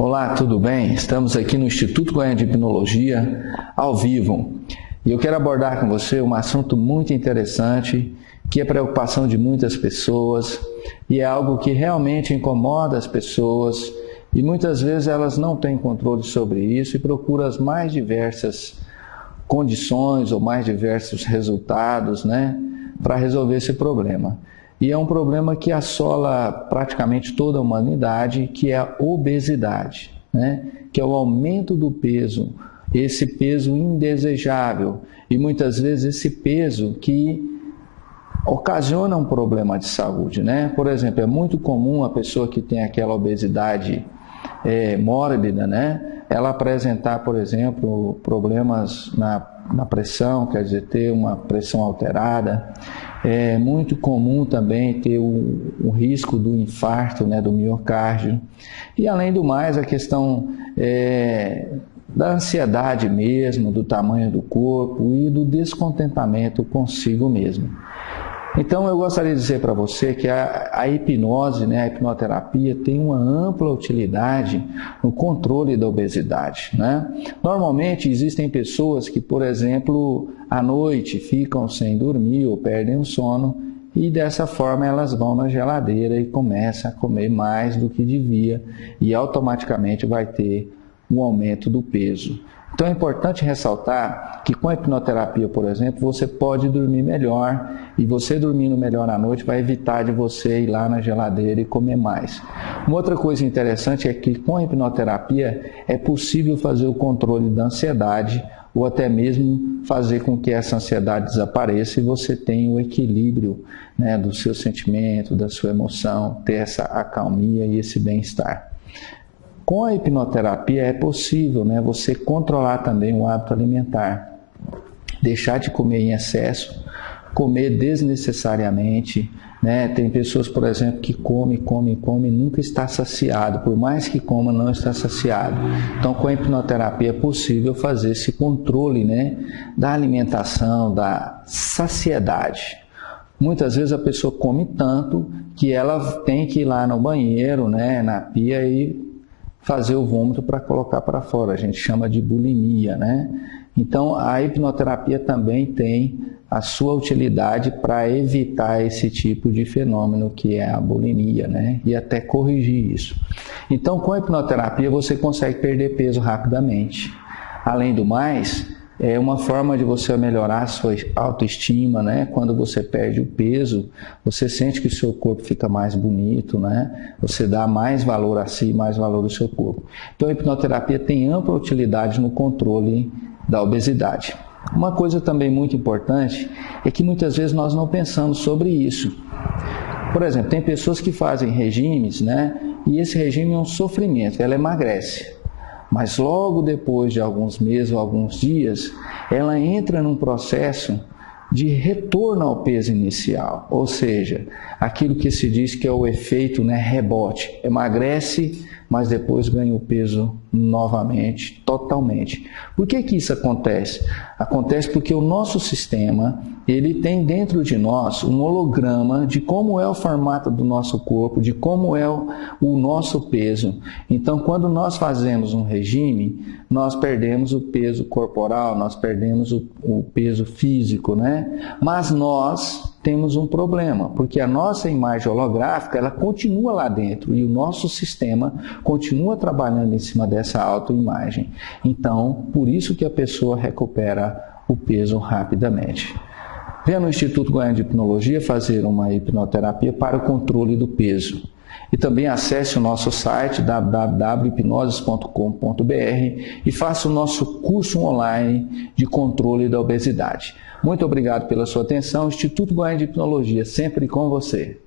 Olá, tudo bem? Estamos aqui no Instituto Goiano de Hipnologia, ao vivo. E eu quero abordar com você um assunto muito interessante, que é preocupação de muitas pessoas, e é algo que realmente incomoda as pessoas, e muitas vezes elas não têm controle sobre isso e procuram as mais diversas condições ou mais diversos resultados, para resolver esse problema. E é um problema que assola praticamente toda a humanidade, que é a obesidade, que é o aumento do peso, esse peso indesejável e muitas vezes esse peso que ocasiona um problema de saúde. Por exemplo, é muito comum a pessoa que tem aquela obesidade mórbida, ela apresentar, por exemplo, problemas na pressão, quer dizer, ter uma pressão alterada. É muito comum também ter o risco do infarto, do miocárdio. E além do mais, a questão da ansiedade mesmo, do tamanho do corpo e do descontentamento consigo mesmo. Então, eu gostaria de dizer para você que a hipnose, a hipnoterapia, tem uma ampla utilidade no controle da obesidade. Normalmente, existem pessoas que, por exemplo, à noite ficam sem dormir ou perdem o sono e, dessa forma, elas vão na geladeira e começam a comer mais do que devia e automaticamente vai ter um aumento do peso. Então é importante ressaltar que com a hipnoterapia, por exemplo, você pode dormir melhor e você dormindo melhor à noite vai evitar de você ir lá na geladeira e comer mais. Uma outra coisa interessante é que com a hipnoterapia é possível fazer o controle da ansiedade ou até mesmo fazer com que essa ansiedade desapareça e você tenha o equilíbrio do seu sentimento, da sua emoção, ter essa acalmia e esse bem-estar. Com a hipnoterapia é possível você controlar também o hábito alimentar, deixar de comer em excesso, comer desnecessariamente. Tem pessoas, por exemplo, que come e nunca está saciado, por mais que coma, não está saciado. Então, com a hipnoterapia é possível fazer esse controle da alimentação, da saciedade. Muitas vezes a pessoa come tanto que ela tem que ir lá no banheiro, na pia e fazer o vômito para colocar para fora, a gente chama de bulimia, Então, a hipnoterapia também tem a sua utilidade para evitar esse tipo de fenômeno que é a bulimia, e até corrigir isso. Então, com a hipnoterapia você consegue perder peso rapidamente. Além do mais, é uma forma de você melhorar a sua autoestima, Quando você perde o peso, você sente que o seu corpo fica mais bonito, Você dá mais valor a si, mais valor ao seu corpo. Então, a hipnoterapia tem ampla utilidade no controle da obesidade. Uma coisa também muito importante é que muitas vezes nós não pensamos sobre isso. Por exemplo, tem pessoas que fazem regimes, E esse regime é um sofrimento, ela emagrece. Mas logo depois de alguns meses ou alguns dias, ela entra num processo de retorno ao peso inicial, ou seja, aquilo que se diz que é o efeito rebote, emagrece, mas depois ganha o peso novamente, totalmente. Por que isso acontece? Acontece porque o nosso sistema, ele tem dentro de nós um holograma de como é o formato do nosso corpo, de como é o nosso peso. Então, quando nós fazemos um regime, nós perdemos o peso corporal, nós perdemos o peso físico, Mas nós temos um problema, porque a nossa imagem holográfica, ela continua lá dentro e o nosso sistema continua trabalhando em cima dessa autoimagem. Então, por isso que a pessoa recupera o peso rapidamente. Venha no Instituto Goiano de Hipnologia fazer uma hipnoterapia para o controle do peso. E também acesse o nosso site www.hipnoses.com.br e faça o nosso curso online de controle da obesidade. Muito obrigado pela sua atenção. Instituto Goiano de Hipnologia, sempre com você.